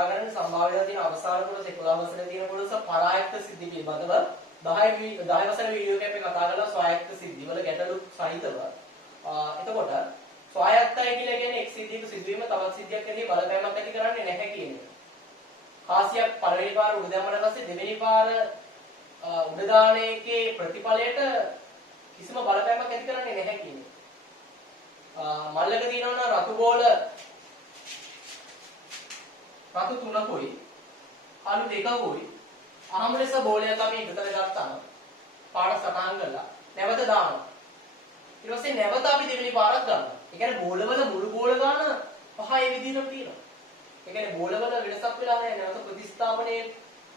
කතා කරන්නේ සම්භාව්‍යතාව තියෙන අවසාන කොටස 11 වසරේ තියෙන කොටස පරායක්ත සිද්ධි පිළිබඳව 10 වසරේ වීඩියෝ එකක් අපි කතා කරලා ස්වායක්ත සිද්ධි වල ගැටලු සහිතව. එතකොට ස්වායත්තයි කියලා කියන්නේ එක් සිද්ධියක සිදුවීම තවත් සිද්ධියක් ඇති බලපෑමක් ඇති කරන්නේ නැහැ කියන එක. කාසියක් පළවෙනි පාර උඩ දැම්මම පස්සේ දෙවෙනි පාර උඩ දාන එකේ ප්‍රතිඵලයට කිසිම බලපෑමක් ඇති කරන්නේ නැහැ කියන එක. මල්ලක තියෙනවා නම් රතු බෝල රතු 3කුයි අලු 2කුයි අහම ලෙස බෝලයක් අපි එකතර ගත්තාම පාට සටහන් කරලා නැවත දානවා. ඊට පස්සේ නැවත අපි දෙවෙනි පාරක් ගන්නවා. ඒ කියන්නේ බෝලවල මුළු බෝල ගන්න පහ ඒ විදිහටම තියෙනවා. ඒ කියන්නේ බෝලවල වෙනසක් වෙලා නැහැ. නැවත ප්‍රතිස්ථාපනය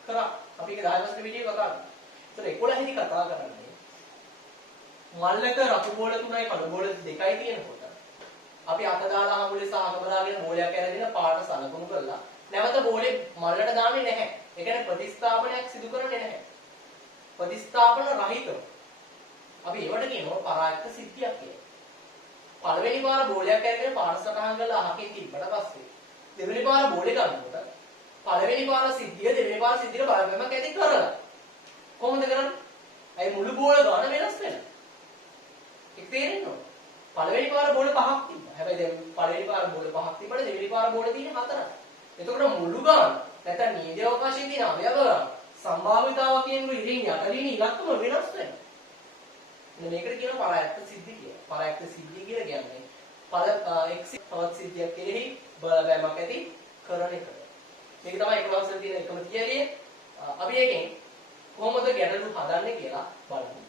කරා. අපි ඒක 10 වසරේ වීඩියෝ කතා කරා. ඒතර 11 හිදි කතා කරන්නේ මල්ලක රතු බෝල 3යි කළු බෝල 2යි තියෙනකොට අපි අත දාලා අහම ලෙස අහම දාගෙන බෝලයක් අරගෙන පාට සලකුණු කරලා නැවත බෝලේ මල්ලට දාන්නේ නැහැ. ඒ කියන්නේ ප්‍රතිස්ථාපනයක් සිදු කරන්නේ නැහැ. ප්‍රතිස්ථාපන රහිතව. අපි ඒවට කියනවා පරායක්ත සිද්ධියක් කියලා. පළවෙනි පාර බෝලයක් අරගෙන පාට සටහන් කරලා අහකින් තිබ්බට පස්සේ දෙවෙනි පාර බෝලේ ගන්නකොට පළවෙනි පාර සිද්ධිය දෙවෙනි පාර සිද්ධියට බලපෑමක් ඇති කරලා කොහොමද කරන්නේ? අයි මුළු බෝල ගන්න වෙනස් වෙනවා. ඒක තේරෙන්නේ. පළවෙනි පාර බෝල 5ක් තිබ්බා. හැබැයි දැන් පළවෙනි පාර බෝල 5ක් තිබ්බට දෙවෙනි පාර බෝල තියෙන්නේ 4ක්. එතකොට මුළු ගාන නැත්නම් නීති අවකාශයේ තියෙන අවයව සම්භාවිතාව කියන ඉරින් යටලින ඉලක්කම වෙනස් වෙනවා. මේකට කියනවා පරායක්ත සිද්ධි කියලා. පරායක්ත සිද්ධි කියලා කියන්නේ x තවත් සිද්ධියක් කෙරෙහි බලපෑමක් ඇති කරන එක. මේක තමයි එක වසරේ තියෙන එකම තියරිය. අපි එකෙන් කොහොමද ගැටලු හදන්නේ කියලා බලමු.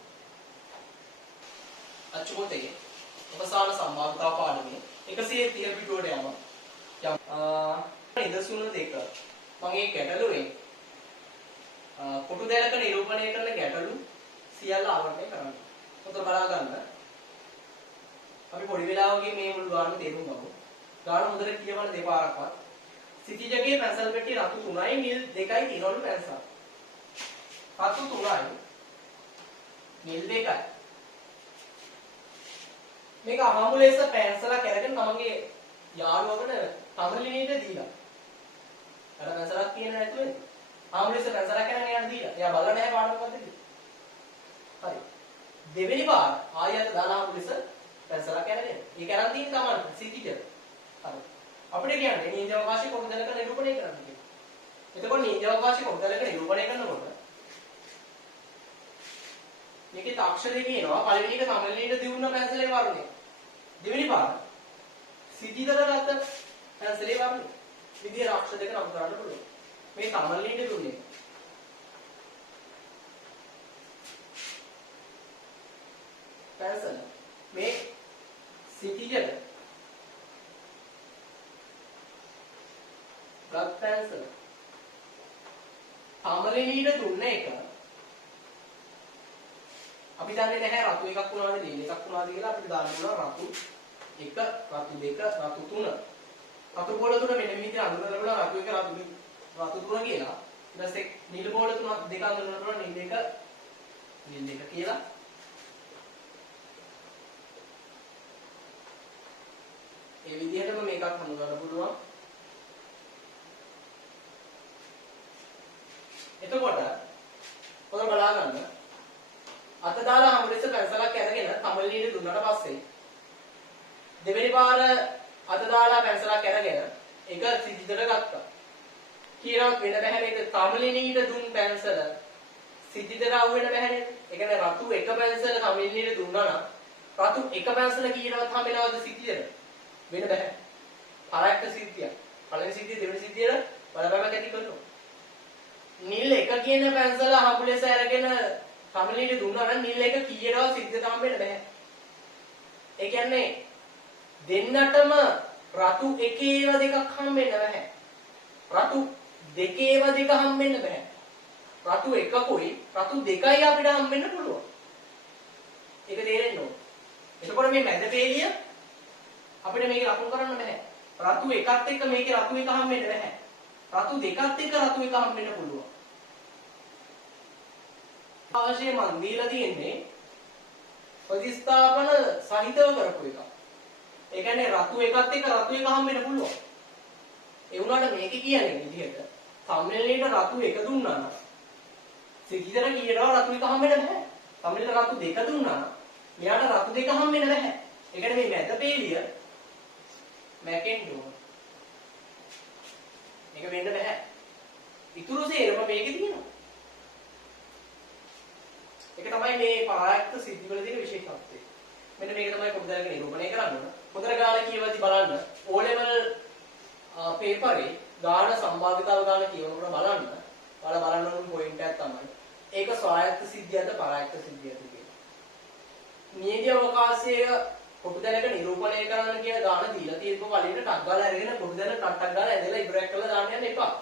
අච්චුමතේ උපසාන සම්භාවිතාව පාඩමේ 130 පිටුවට යනවා. නිදසුන දෙක මම මේ ගැටලුවෙන් කොටු දෙකක නිරූපණය කරන ගැටලු සියල්ල ආවරණය කරනවා. උතර බලා ගන්න. අපි පොඩි වෙලාවකින් මේ මුළු ගාන තේරුම් ගමු. ගාන හොඳට කියවන්න දෙපාරක්වත්. සිතිජගේ පැන්සල් පෙට්ටිය රතු 3යි නිල් 2යි තියනවලු පැන්සල්. රතු 3යි නිල් 2යි. මේක අහමු ලෙස පැන්සලක් අරගෙන තමන්ගේ යාළුවකට තමලිනේට දීලා. අර පැන්සලක් කියන නැතුව අහමු ලෙස පැන්සලක් අරගෙන යන්න දීලා. එයා බලලා නැහැ පාඩම මොකද්ද කියලා. හරි. දෙවෙනි පාර ආයෙත් දාලා අහමු ලෙස පැන්සලක් අරගෙන. ඒක අරන් තියෙන තමන් සිතිජ. හරි. අපිට කියන්නේ නීති අවකාශයේ කොටු දෙකක නිරූපණය කරන්න කියලා. එතකොට නීති අවකාශයේ කොටු දෙකක නිරූපණය කරනකොට මේකේ තාක්ෂණය කියනවා පළවෙනි එක සමලිනේට දියුණු පැන්සලේ වර්ණය. දෙවෙනි පාර සිතිජතර ගත්ත පැන්සලේ වර්ණය. විදිය අක්ෂර දෙක නම් කරන්න පුළුවන්. මේ සමලිනේට දුන්නේ. පැන්සල මේ සිතිජතර ගත් පැන්සල සමලිනේට දුන්න එක අපි දන්නේ නැහැ රතු එකක් වුණාද නිල් එකක් වුණාද කියලා. අපිට දාන්න පුළුවන් රතු 1 රතු 2 රතු 3. රතු බෝල තුන මෙන්න මේ විදිහට අඳුරන්න පුළුවන් රතු 1 රතු 3 කියලා. ඊට පස්සේ නිල් බෝල තුන දෙක අඳුරන්න පුළුවන් නිල් 1 කියලා. ඒ විදිහටම මේකක් හඳුනගන්න පුළුවන්. එතකොට පොත බලා ගන්න. අත දාලා හැම ලෙස පැන්සලක් අරගෙන තමලිනේට දුන්නාට පස්සේ දෙවෙනි පාර අත දාලා පැන්සලක් අරගෙන ඒක සිද්ධට ගත්තා. කියනවා වෙන බෑ නේද? තමලිනේට දුන් පැන්සල සිද්ධට ආව වෙන බෑ නේද? ඒ කියන්නේ රතු එක පැන්සල තමලිනේට දුන්නා නම් රතු එක පැන්සල කීරවත් හම්බෙනවද සිද්ධට? වෙන බෑ. පරායක්ත සිද්ධිය. පළවෙනි සිද්ධිය දෙවෙනි සිද්ධියට බලපෑමක් ඇති කරනවා. නිල් එක කියන පැන්සල අහපු ලෙස අරගෙන තමලිනේට දුන්නා නම් නිල් එක කීරවත් සිද්ධට හම්බෙන්න බෑ. ඒ කියන්නේ දෙන්නටම රතු එකේ ඒවා දෙකක් හම්බෙන්න බෑ. රතු දෙකේ ඒවා දෙක හම්බෙන්න බෑ. රතු එකකුයි රතු දෙකයි අපිට හම්බෙන්න පුළුවන්. ඒක තේරෙන්න ඕන. එතකොට මේ මැද පේලිය අපිට මේක ලකුණු කරන්න බෑ. රතු එකත් එක්ක මේකේ රතු එක හම්බෙන්න බෑ. රතු දෙකත් එක්ක රතු එක හම්බෙන්න පුළුවන්. අවශ්‍ය මන් දීලා තියෙන්නේ ප්‍රතිස්ථාපන සහිතව කරපු එක. ඒ කියන්නේ රතු එකත් එක්ක රතු එක හම්බෙන්න පුළුවන්. ඒ වුණාට මේකේ කියන්නේ විදිහට සම්මිලනයේට රතු එක දුන්නා නම් සිතිජර කියනවා රතු එක හම්බ වෙන්න බෑ. සම්මිලනයට රතු දෙක දුන්නා නම් මෙයාට රතු දෙක හම්බ වෙන්න බෑ. ඒ කියන්නේ මේ මැද පේලිය මැකෙන්න ඕන. මේක වෙන්න බෑ. ඉතුරු සේරම මේකේ තියෙනවා. ඒක තමයි මේ පරායක්ත සිද්ධි වල තියෙන විශේෂත්වය. මෙන්න මේක තමයි පොඩ්ඩක් දැනගෙන නිරූපණය කරන්න ඕන. හොඳට ගාලා කියවද්දි බලන්න O level පේපරේ ගාන සම්භාවිතාව ගාන කියවනකොට බලන්න. ඔයාලා බලන්න ඕන පොයින්ට් එකක් තමයි. ඒක ස්වායත්ත සිද්ධියද පරායක්ත සිද්ධියද කියලා. නියදී අවකාශයේ පොඩ්ඩක් දැනගෙන නිරූපණය කරන්න කියන ගාන දීලා තියෙනකො කලින් ටක් ගාලා අරගෙන පොඩ්ඩක් දැන ටක් ගාලා ඇදලා ඉවරයක් කරලා දාන්න යන්න එපා.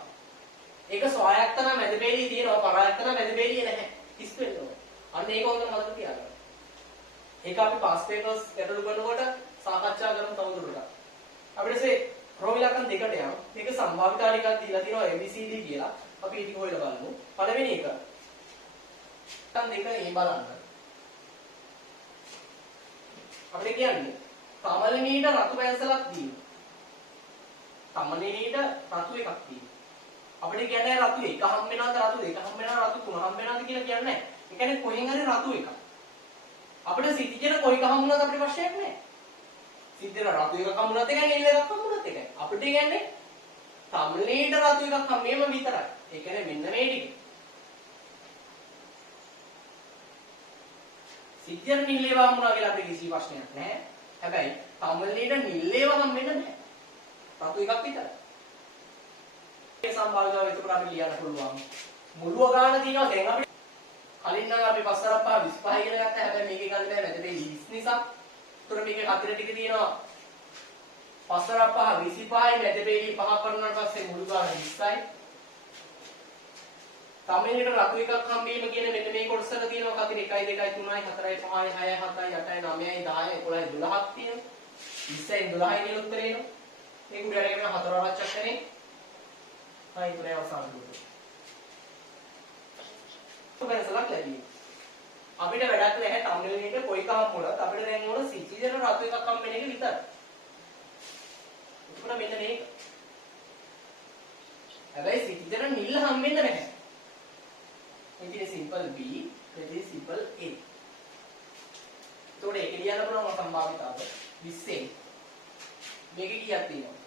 ඒක ස්වායත්ත නම් මැද පේලිය තියෙනවා පරායක්ත නම් මැද පේලිය නැහැ. කිස් වෙන්න ඕන. අන්න ඒක හොඳට මතක තියාගන්න. ඒක අපි පාස් පේපර්ස් ගැටළු කරනකොට සාකච්ඡා කරමු තවදුරටත්. අපිට මේ රෝම ඉලක්කම් දෙකට යනවා. මේක සම්භාවිතා ටිකක් දීලා තියෙනවා ABCD කියලා. අපි ඊට හොයලා බලමු. පළවෙනි එක. ඉලක්කම් දෙක මේ බලන්න. අපිට කියන්නේ තමලිනීට රතු පැන්සලක් දීලා. තමලිනීට රතු එකක් දීලා. අපිට කියන්නේ රතු එක හම් වෙනවද රතු දෙක හම් වෙනවද රතු තුන හම් වෙනවද කියලා කියන්නේ නැහැ. ඒ කියන්නේ කොහෙන් හරි රතු එකක්. අපිට සිතිජන කොයික හම්බුණාද අපිට ප්‍රශ්නයක් නැහැ. සිතිජන රතු එකක් හම්බුණාත් එකයි නිල් එකක් හම්බුණාත් එකයි. අපිට කියන්නේ තම්ලීට රතු එකක් හම්බෙම විතරයි. ඒ කියන්නේ මෙන්න මේ ටික. සිතිජන නිල් ඒවා හම්බුණා කියලා අපිට කිසි ප්‍රශ්නයක් නැහැ. හැබැයි තම්ලීට නිල් ඒවා හම්බෙන්න නැහැ. රතු එකක් විතරයි. මේ සම්භාවිතාව එතකොට අපි ලියන්න පුළුවන්. මුළුව ගන්න තියෙනවා දැන් අපිට කලින් නම් අපි 5 5 25 කියලා ගත්තා. හැබැයි මේකේ ගන්න බෑ මැද මේ 20 නිසා. ඒතර මේකේ කතර ටික තියෙනවා 5 5 25යි මැද පෙළි 5 කරනාට පස්සේ මුළු ගාන 20යි. තමයිලට රතු එකක් හම්බීම කියන මෙන්න මේ කොටසක තියෙනවා කතර 1 2 3යි 4යි 5යි 6යි 7යි 8යි 9යි 10යි 11යි 12ක් තියෙනවා. 20යි 12යි කියලා උත්තරේ එනවා. මේක උඩ අරගෙන 4 ආරක්ෂා කරේ. හයි ඉතරේ අවසන් දුක. වෙනසක් ලැබී. අපිට වැඩක් නැහැ තම්ලිනේට කොයි කම මොලත් අපිට දැන් ඕන සිතිජන රතු එකක් හම්බෙන එක විතරයි. ඒක මෙන්න මේක. හැබැයි සිතිජන නිල් හම්බෙන්න නැහැ. මේකේ සිම්පල් B, මේකේ සිම්පල් A. ඒතකොට ඒක ලියන්න පුළුවන් සම්භාවිතාව 20න්. මේකේ කීයක් තියෙනවද?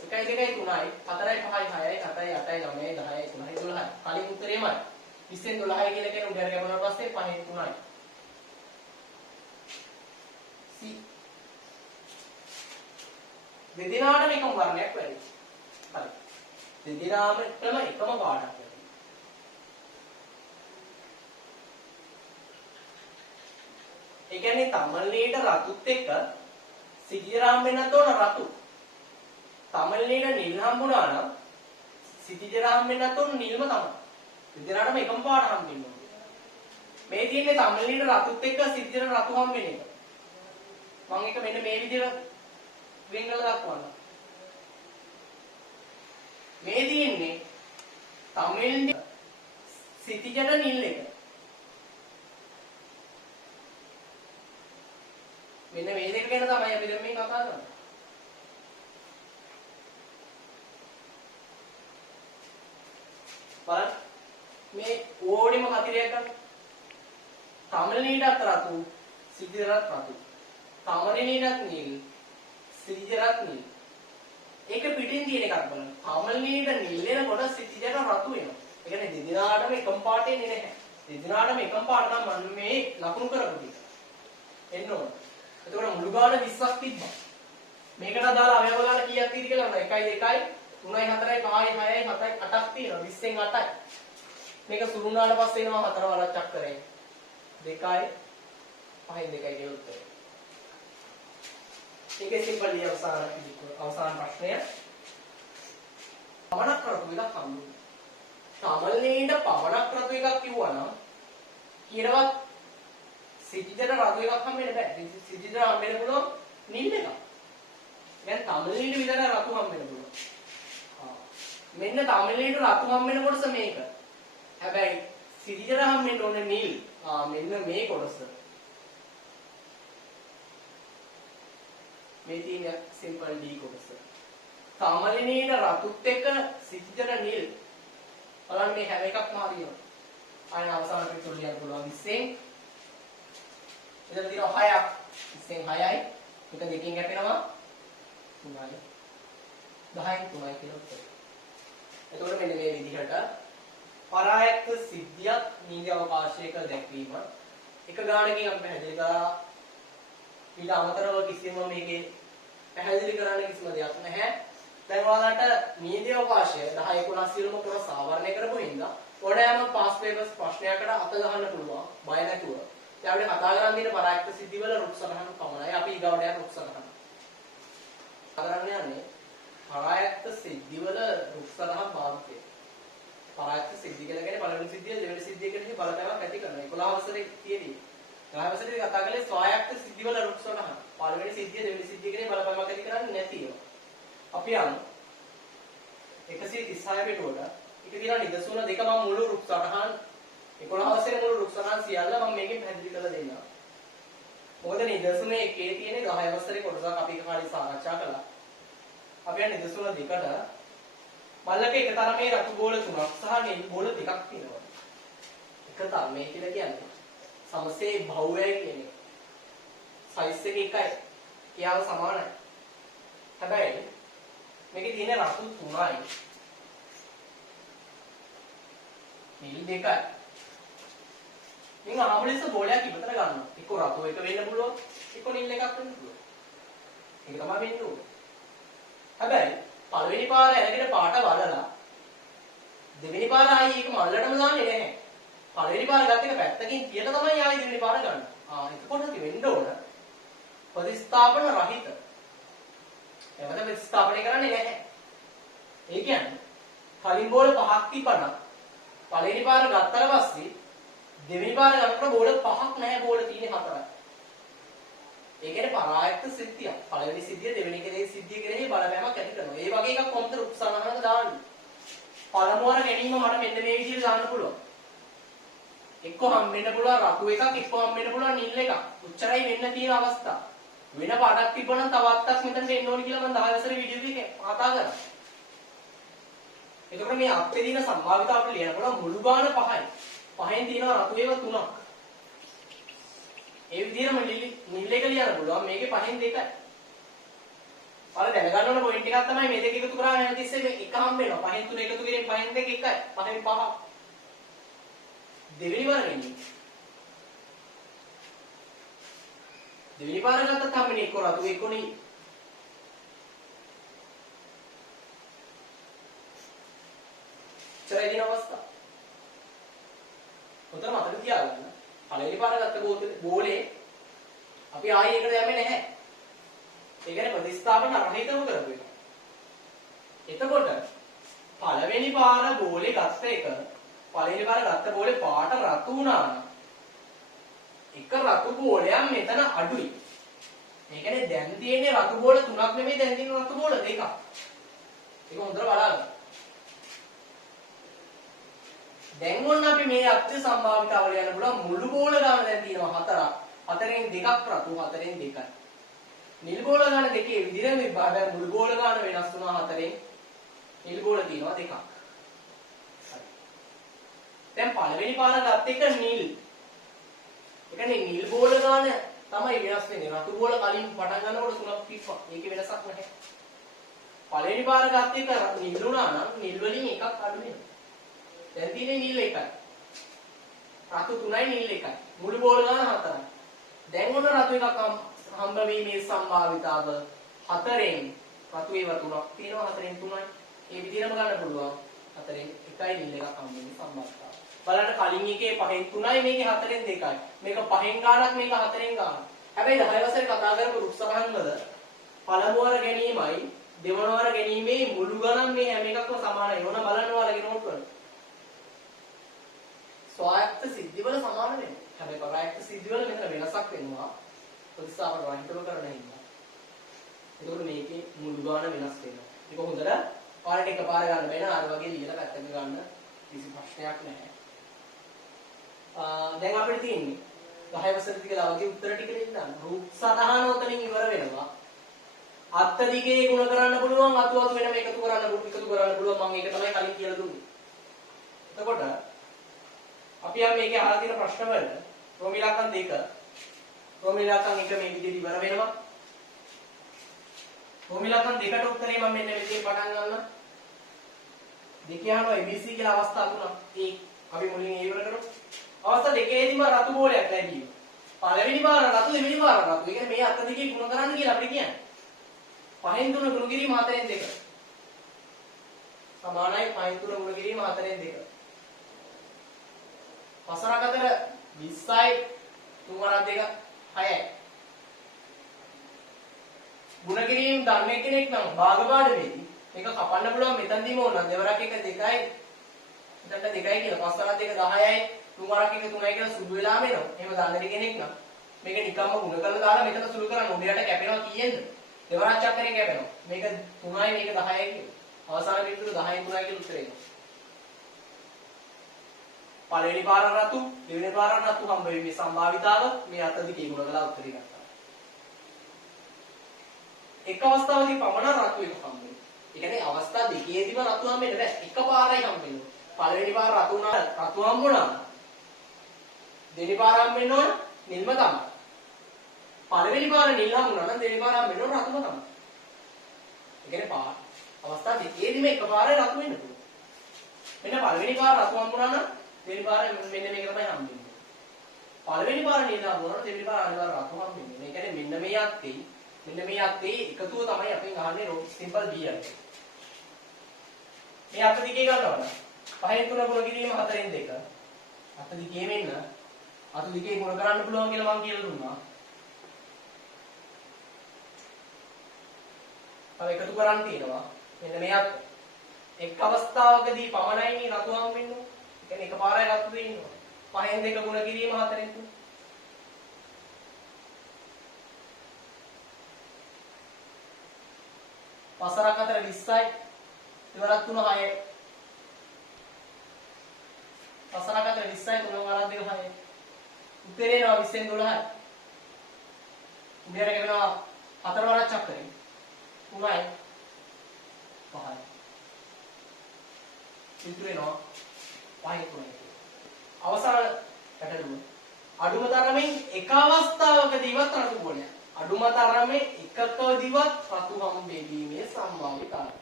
1 2 3යි 4යි 5යි 6යි 7යි 8යි 9යි 10යි 11යි 12යි. කලින් උත්තරේමයි. 20න් 12යි කියලා කියන උඩ ගැමුණාට පස්සේ 5න් 3යි. C දෙදිනාටම එකම වර්ණයක් වැඩි. හරි. දෙදිනාටම එකම පාඩක් වැඩි. ඒ කියන්නේ තමල්ලේට රතුත් එක්ක සිතිජරාම් වෙන්නත් ඕන රතු. තමල්ලේට නිල් හම්බුණා නම් සිතිජරාම් වෙන්නත් ඕන නිල්ම තමයි. දෙදෙනාටම එකම පාට හම්බෙන්න ඕනේ. මේ තියෙන්නේ තමලිනේට රතුත් එක්ක සිතිජන රතු හම්බෙන එක. මම එක මෙන්න මේ විදිහට වෙන් කරලා දක්වන්න. මේ තියෙන්නේ තමලිනේ සිතිජන නිල් එක. මෙන්න මේ දෙක ගැන තමයි අපි දැන් මේ කතා කරන්නේ. බලන්න මේ ඕනෙම කතිරයක් ගන්න. තමලිනේටත් රතු, සිතිජරත් රතු. තමලිනේටත් නිල්, සිතිජරත් නිල්. ඒක පිටින් තියෙන එකක් බලන්න. තමලිනේට නිල් වෙනකොට සිතිජර රතු වෙනවා. ඒ කියන්නේ දෙදිනාටම එකම පාට එන්නේ නැහැ. දෙදිනාටම එකම පාට නම් මම මේ ලකුණු කරපු ටික. එන්න ඕන. එතකොට මුළු ගාන 20ක් තිබ්බා. මේකට දාලා අවයව ගාන කීයක් තියෙද කියලා බලන්න. 1යි 2යි 3යි 4යි 5යි 6යි 7යි 8ක් තියෙනවා. 20න් 8යි. මේක සුළු වුණාට පස්සේ එනවා 4 වලක් චක්‍රයෙන්. 2යි 5යි 2යි කියලා උත්තරේ. ඒකේ සිම්පල් ලිය අවසාන ප්‍රශ්නය. පවණක් රතු එකක් හම්බුනේ. තමල්ලේට පවණක් රතු එකක් කිව්වනම් කියනවත් සිතිජන රතු එකක් හම්බෙන්න බෑ. සිතිජන හම්බෙන්න පුළුවන් නිල් එකක්. දැන් තමල්ලේට විතර රතු හම්බෙන්න පුළුවන්. මෙන්න තමල්ලේට රතු හම්බෙන්න කොටස මේක. හැබැයි සිතිජන හම්බෙන්න ඕනේ නිල්. මෙන්න මේ කොටස. මේ තියෙන සිම්පල් D කොටස. තමලිනීන රතුත් එක්ක සිතිජන නිල් බලන්න මේ හැම එකක්ම හරියනවා. ආයෙ අවසාන පිටුල ලියන්න පුළුවන් 20න්. එතන තියෙනවා 6ක්. 20න් 6යි. එක දෙකකින් කැපෙනවා 3යි. 10න් 3යි කියලා උත්තරය. එතකොට මෙන්න මේ විදිහට පරායත්ත සිද්ධියක් නීති අවකාශයක දැක්වීම එක ගානකින් අපි පැහැදිලි කරා. ඊට අමතරව කිසිම මේකේ පැහැදිලි කරන්න කිසිම දෙයක් නැහැ. දැන් ඔයාලට නීති අවකාශය 10 11 සියලුම ක්‍රම සාවරණය කරපු හින්දා ඕනෑම පාස් පේපර්ස් ප්‍රශ්නයකට අත ගහන්න පුළුවන් බය නැතුව. දැන් අපිට කතා කරන් තියෙන පරායත්ත සිද්ධිවල රුක් සටහන් පමණයි. අපි ඊගවට යන රුක් සටහන. කරන්න යන්නේ පරායත්ත සිද්ධිවල රුක් සටහන් භාවිතය. පරායත්ත සිද්ධිය කියලා කියන්නේ පළවෙනි සිද්ධිය දෙවෙනි සිද්ධිය කියන බලපෑමක් ඇති කරනවා. 11 වසරේ තියෙදී 10 වසරේදී කතා කළේ ස්වායත්ත සිද්ධිවල රුක් සටහන. පළවෙනි සිද්ධිය දෙවෙනි සිද්ධිය කියන බලපෑමක් ඇති කරන්නේ නැතිව. අපි යමු 136 පිටුවට. ඒක දිහා නිදසුන දෙක මම මුළු රුක් සටහන් 11 වසරේ මුළු රුක් සටහන් සියල්ල මම මේකෙන් පැහැදිලි කරලා දෙන්නම්. මොකද නිදසුනේ එකේ තියෙන 10 වසරේ කොටසක් අපි එක කාලේ සාකච්ඡා කළා. අපි යන නිදසුන දෙකට මල්ලක එක තරමේ රතු බෝල 3ක් සහ නිල් බෝල 2ක් තියෙනවා. එක තරමේ කියලා කියන්නේ සමසේ භවයයි කියන එක. සයිස් එක එකයි. කියාව සමානයි. හැබැයි මේකේ තියෙන රතු 3යි. නිල් 2යි. මින් ආමලෙස බෝලයක් ඉවතර ගන්නවා. එක්ක රතු එක වෙන්න පුළුවන්. එක්ක නිල් එකක් වෙන්න පුළුවන්. ඒක තමයි වෙන්නේ උනේ. හැබැයි පළවෙනි පාර ඇරගෙන පාට වලලා දෙවෙනි පාර ආයි ඒක මල්ලටම දාන්නේ නැහැ. පළවෙනි පාර ගත්ත එක පැත්තකින් තියලා තමයි ආයි දෙවෙනි පාර ගන්න. එතකොට වෙන්න ඕන ප්‍රතිස්ථාපන රහිත. එවද ප්‍රතිස්ථාපනය කරන්නේ නැහැ. ඒ කියන්නේ කලින් බෝල 5ක් තිබ්බනම් පළවෙනි පාර ගත්තාට පස්සේ දෙවෙනි පාර ගන්නකොට බෝල 5ක් නැහැ බෝල තියෙන්නේ 4යි. ඒ කියන්නේ පරායත්ත සිද්ධිය. පළවෙනි සිද්ධිය දෙවෙනි සිද්ධිය කෙරෙහි බලපෑමක් ඇති කරනවා. ඒ වගේ එකක් කොහොමද රුක් සටහනක දාන්නේ? පළමු වර ගැනීම මට මෙන්න මේ විදිහට දාන්න පුළුවන්. එක්ක හම්බෙන්න පුළුවන් රතු එකක්, එක්ක හම්බෙන්න පුළුවන් නිල් එකක්. උච්චරයි වෙන්න තියෙන අවස්ථා. වෙන පාඩක් තිබ්බනම් තවත්තක් මෙතනට එන්න ඕනි කියලා මම 10 වසරේ වීඩියෝ එකේ කතා කරා. එතකොට මේ අපේ දින සම්භාවිතාව අපිට ලියනකොට මුළු ගාන 5යි. 5න් තියෙනවා රතු ඒවා 3ක්. ඒ විදිහටම නිල් එක ලියන්න පුළුවන්. මේකේ 5න් 2යි. ඔයාලා දැනගන්න ඕන පොයින්ට් එකක් තමයි මේ දෙක එකතු කරාම හැම තිස්සෙම එක හම්බ වෙනවා. 5න් 3 එකතු කරේ 5න් 2 එකයි. 5න් 5. දෙවෙනි වර වෙන්නේ. දෙවෙනි පාර ගත්තත් හම්බෙන්නේ එක්ක රතු එක්ක නිල්. චරයි දින අවස්ථාව. උතර මතක තියාගන්න. පළවෙනි පාර ගත්ත බෝලේ අපි ආයෙ එකට යන්නේ නැහැ. ඒ කියන්නේ ප්‍රතිස්ථාපන රහිතව කරපු එක. එතකොට පළවෙනි පාර බෝලේ ගත්ත එක පළවෙනි පාර ගත්ත බෝලේ පාට රතු වුණා නම් එක රතු බෝලයක් මෙතන අඩුයි. ඒ කියන්නේ දැන් තියෙන්නේ රතු බෝල 3ක් නෙමෙයි දැන් තියෙන රතු බෝල 2ක්. ඒක හොඳට බලන්න. දැන් ඔන්න අපි මේ අත්‍ය සම්භාවිතාවල යන පුළුවන් මුළු බෝල ගාන දැන් තියෙනවා 4ක්. 4න් 2ක් රතු 4න් 2යි. නිල් බෝල ගාන දෙකේ විදිහට මේ බාහිර මුළු බෝල ගාන වෙනස් වුණා 4න්. නිල් බෝල තියෙනවා 2ක්. දැන් පළවෙනි පාර ගත්ත එක නිල්. ඒ කියන්නේ නිල් බෝල ගාන තමයි වෙනස් වෙන්නේ. රතු බෝල කලින් පටන් ගන්නකොට 3ක් තිබ්බා. ඒකේ වෙනසක් නැහැ. පළවෙනි පාර ගත්ත එක නිල් වුණා නම් නිල් වලින් එකක් අඩු වෙනවා. දැන් තියෙන්නේ නිල් එකයි. රතු 3යි නිල් එකයි. මුළු බෝල ගාන 4යි. දැන් ඔන්න රතු එකක් හම්බ වීමේ සම්භාවිතාව 4න් රතු ඒවා 3ක් තියෙනවා 4න් 3යි. ඒ විදිහටම ගන්න පුළුවන්. 4න් 1යි නිල් එකක් හම්බ වෙන්නේ සම්භාවිතාව. බලන්න කලින් එකේ 5න් 3යි මේකේ 4න් 2යි. මේක 5න් ගානක් මේක 4න් ගානක්. හැබැයි 10 වසරේ කතා කරපු රුක් සටහන් වල පළමු වර ගැනීමයි දෙවන වර ගැනීමේ මුළු ගණන් මේ හැම එකක්ම සමානයි. ඕන බලන්න ඔයාලගේ නෝට් වල. ස්වායත්ත සිද්ධිවල සමාන වෙනවා. හැබැයි පරායත්ත සිද්ධිවල මෙතන වෙනසක් වෙනවා. ප්‍රතිස්ථාපන රහිතව කරන හින්දා. ඒකෝර මේකේ මුළු ගාන වෙනස් වෙනවා. ඒක හොඳට පාරට එකපාර ගන්න බෑ නා අර වගේ ලියලා පැත්තක ගන්න කිසි ප්‍රශ්නයක් නැහැ. දැන් අපිට තියෙන්නේ 10 වසරේ තියලා වගේ උත්තර ටික දෙන්න. රූප සටහන උතනින් ඉවර වෙනවා. අත්ත දිගේ ගුණ කරන්න පුළුවන් අතු අතු වෙනම එකතු කරන්න පුළුවන් මම ඒක තමයි කලින් කියලා දුන්නේ. එතකොට අපි යම් මේකේ අහලා තියෙන ප්‍රශ්න වල රෝමිලාකම් 2 රෝමිලාකම් 1 මේ විදිහට ඉවර වෙනවා. රෝමිලාකම් 2ට උත්තරේ මම මෙන්න මෙතනින් පටන් ගන්නවා. දෙකේ අහනවා ABC කියලා අවස්ථා තුනක්. ඒ අපි මුලින් ඒ ඉවර කරමු. අවස්ථා දෙකේදීම රතු බෝලයක් ලැබීම. පළවෙනි පාර රතු දෙවෙනි පාර රතු. ඒ කියන්නේ මේ අත දිගේ ගුණ කරන්න කියලා අපිට කියන්නේ. පහෙන් තුන ගුණ කිරීම හතරෙන් දෙක. සමානයි පහෙන් තුන ගුණ කිරීම හතරෙන් දෙක. පසරක් අතර 20යි 3 වරක් දෙක 6යි. ගුණ කිරීම දන්නේ කෙනෙක් නම් භාග පාඩමේදී මේක කපන්න පුළුවන් මෙතනදීම ඕන නම් දෙවරක් එක 2යි මෙතනට 2යි කියලා පස්වරක් දෙක 10යි 3 වරක් එක 3යි කියලා සුදු වෙලාම එනවා. එහෙම දන්නේ කෙනෙක් නම් මේක නිකම්ම ගුණ කරලා දාලා මෙතන සුළු කරන්න උඩයට කැපෙනවා කීයද? දෙවරක් චක්‍රයෙන් කැපෙනවා. මේක 3යි මේක 10යි කියලා. අවසාන බිඳුව 10යි 3යි කියලා උත්තරේ එනවා. පළවෙනි පාර රතු දෙවෙනි පාර රතු හම්බ වෙන්නේ සම්භාවිතාව මේ අත දිගේ ගුණ කළා උත්තරේ ගත්තා. එක් අවස්ථාවකදී පමණ රතු එක හම්බ වෙනවා. ඒ කියන්නේ අවස්ථා දෙකේදීම රතු හම්බ වෙන්නේ නැහැ. එකපාරයි හම්බ වෙන්නේ. පළවෙනි පාර රතු වුණා රතු හම්බුණා. දෙවෙනි පාර හම්බ වෙන්න ඕන නිල්ම තමයි. පළවෙනි පාර නිල් හම්බුණා නම් දෙවෙනි පාර හම්බ වෙන්න ඕන රතුම තමයි. ඒ කියන්නේ පාර අවස්ථා දෙකේදීම එකපාරයි රතු වෙන්න පුළුවන්. මෙන්න පළවෙනි පාර රතු හම්බුණා නම් දෙවෙනි පාර මෙන්න මේක තමයි හම්බෙන්නේ. පළවෙනි පාර නිල් හම්බුණා නම් දෙවෙනි පාර අනිවාර්ය රතු හම්බෙන්නේ. ඒ කියන්නේ මෙන්න මේ අත්තේ එකතුව තමයි අපෙන් අහන්නේ සිම්පල් B එක. මේ අත දිගේ ගන්නවා. පහෙන් තුන ගුණ කිරීම හතරෙන් දෙක. අත දිගේ මෙන්න අත දිගේ ගුණ කරන්න පුළුවන් කියලා මම කියලා දුන්නා. තව එකතු කරන්න තියෙනවා. මෙන්න මේ අත එක් අවස්ථාවකදී පමණයි මේ රතු හම් වෙන්නේ. ඒ කියන්නේ එකපාරයි රතු දෙන්නේ. පහෙන් දෙක ගුණ කිරීම හතරෙන් තුන. පසරක් අතර 20යි දෙවරක් 3 6යි. පසරක් අතර 20යි 3 වරක් දෙක 6යි. උත්තරේ එනවා 20න් 12යි. උඩට ගෙවනවා 4 වරක් චක්‍රේ. 3යි 5යි. උත්තරේ එනවා 5යි 3යි. අවසාන පැටලුව. අඩුම තරමින් එක අවස්ථාවකදීවත් රතු ගුණයක්. අඩුම තරමේ එකකදීවත් රතු හම් බෙදීමේ සම්භාවිතාවය.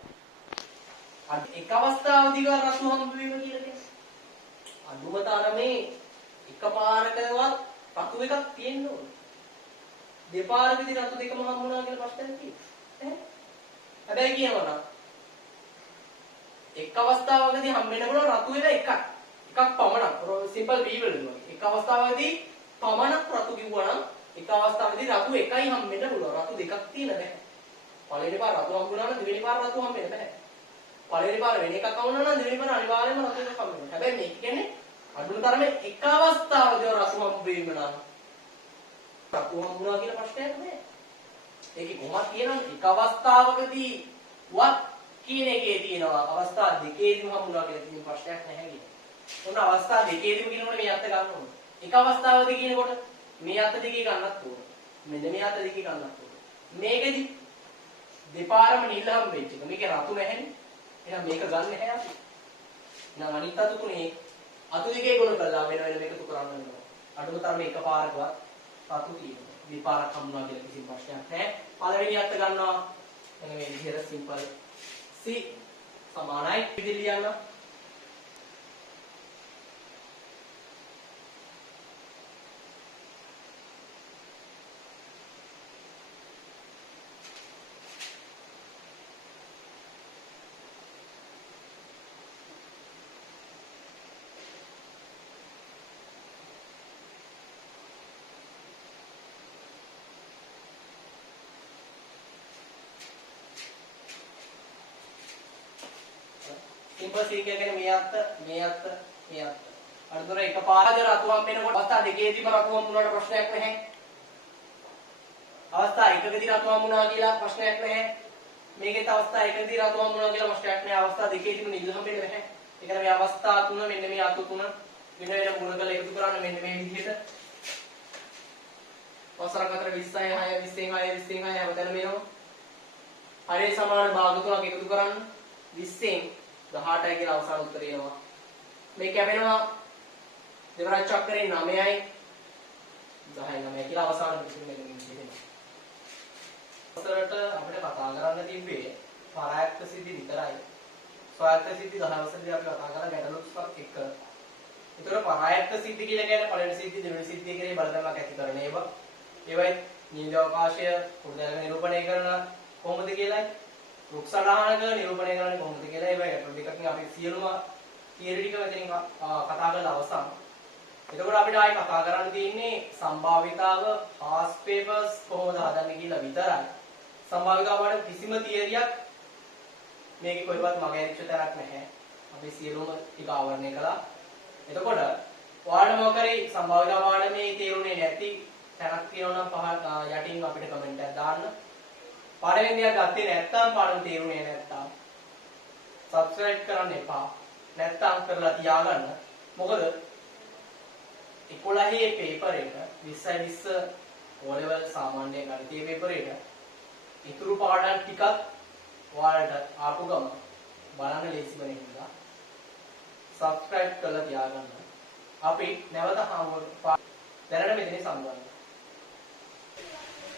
එක් අවස්ථාවකදීවත් රතු හම් බෙදීම කියලා කියන්නේ. අඩුම තරමේ එකපාරකවත් රතු එකක් තියෙන්න ඕනේ. දෙපාරකදී රතු දෙකම හම්බුණා කියලා ප්‍රශ්නයක් තියෙනවා. හැබැයි කියනවා නම් එක් අවස්ථාවකදී හම්බෙන්න පුළුවන් රතු එක එකක්. එකක් පමණක්. සිම්පල් B වලදී. එක් අවස්ථාවකදී පමණක් රතු කිව්වා නම් එක අවස්ථාවකදී රතු එකයි හම්බෙන්න පුළුවන්. රතු දෙකක් තියෙන බෑ. පළවෙනි පාර රතු හම්බුණා නම් දෙවෙනි පාර රතු හම්බෙන්න බෑ. පළවෙනි පාර වෙන එකක් වුණා නම් දෙවෙනි පාර අනිවාර්යයෙන්ම රතු එකක් හම්බෙනවා. හැබැයි මේක කියන්නේ අඩුම තරමේ එක අවස්ථාවකදී රතු හම්බ වීම නම් රතු හම්බුණා කියන ප්‍රශ්නයක් නෑ. ඒකේ කොහොමද කියනවනේ එක අවස්ථාවකදී වත් කියන එකේ තියෙනවා අවස්ථා දෙකේදීම හම්බුණා කියලා තියෙන ප්‍රශ්නයක් නැහැ කියන්නේ. මොන අවස්ථා දෙකේදීම කියනකොට මේ අත ගන්න ඕනේ. එක අවස්ථාවකදී කියනකොට මේ අත දිගේ ගන්නත් ඕන. මෙන්න මේ අත දිගේ ගන්නත් ඕන. මේකෙදි දෙපාරම නිල් හම්බෙච්ච එක. මේකේ රතු නැහැනේ. එහෙනම් මේක ගන්න නැහැ අපි. එහෙනම් අනිත් අත තුනේ අතු දිගේ ගුණ කළා වෙන වෙනම එකතු කරන්න වෙනවා. අඩුම තරමේ එකපාරකවත් රතු තියෙනවා. දෙපාරක් හම්බුනා කියලා කිසි ප්‍රශ්නයක් නැහැ. පළවෙනි අත ගන්නවා. එන මේ විදිහට සිම්පල් C සමානයි විදිහට ලියන්න. සිම්පල් C කියන්නේ මේ අත්ත. අඩුතර එකපාරට රතු හම් වෙනකොට අවස්ථා දෙකේදීම රතු හම් වුණාට ප්‍රශ්නයක් නැහැ. අවස්ථා එකකදී රතු හම් වුණා කියලා ප්‍රශ්නයක් නැහැ. මේකෙත් අවස්ථා එකකදී රතු හම් වුණා කියලා ප්‍රශ්නයක් නැහැ. අවස්ථා දෙකේදීම නිල් හම් වෙන්නේ නැහැ. ඒ කියන්නේ මේ අවස්ථා තුන මෙන්න මේ අතු තුන වෙන වෙන ගුණ කරලා එකතු කරන්න මෙන්න මේ විදිහට. වසරක් අතර 20යි 6 20න් 6 20න් 6 හැමතැනම එනවා. හරේ සමාන භාග තුනක් එකතු කරන්න 20න් 18යි කියලා අවසාන උත්තරය එනවා. මේ කැපෙනවා දෙවරක් චක්‍රේ 9යි 10යි 9යි කියලා අවසාන පිටුම එකකින් කියනවා. උතරට අපිට කතා කරන්න තිබ්බේ පරායත්ත සිද්ධි විතරයි. ස්වායත්ත සිද්ධි 10 වසරේදී අපි කතා කරලා ගැටලුත් එක්ක. ඒතර පරායත්ත සිද්ධි කියලා කියන්නේ පළවෙනි සිද්ධි දෙවෙනි සිද්ධිය කෙරේ බලතලක් ඇති කරන ඒවා. ඒවයි නියත අවකාශය පුරුදලක නිරූපණය කරන කොහොමද කියලායි රුක්සලහනක නිරූපණය කරන්නේ කොහොමද කියලා ඒවයි ගැටලු දෙකකින් අපි සියලුම තියරි ටික මෙතනින් කතා කරලා අවසන්. එතකොට අපිට ආයි කතා කරන්න තියෙන්නේ සම්භාවිතාව past papers කොහොමද හදන්නේ කියලා විතරයි. සම්භාවිතාව වල කිසිම තියරියක් මේකේ කොයිවත් මගහැරිච්ච තරක් නැහැ. අපි සියලුම ටික ආවරණය කළා. එතකොට ඔයාලට මොකරි සම්භාවිතාව පාඩමේ තේරුනේ නැති තැනක් තියෙනවා නම් යටින් අපිට කමෙන්ට් එකක් දාන්න. පාඩමෙන් දෙයක් ගත්තේ නැත්නම් පාඩම තේරුනේ නැත්නම් subscribe කරන්න එපා. නැත්නම් කරලා තියාගන්න. මොකද 11 පේපර් එක 20 O level සාමාන්‍ය ගණිතීය පේපර් එක ඉතුරු පාඩම් ටිකක් ඔයාලට ආපු ගම බලන්න ලේසි වෙන නිසා subscribe කරලා තියාගන්න. අපි නැවත හමු දැනට මෙතන සම්බන්ධයි.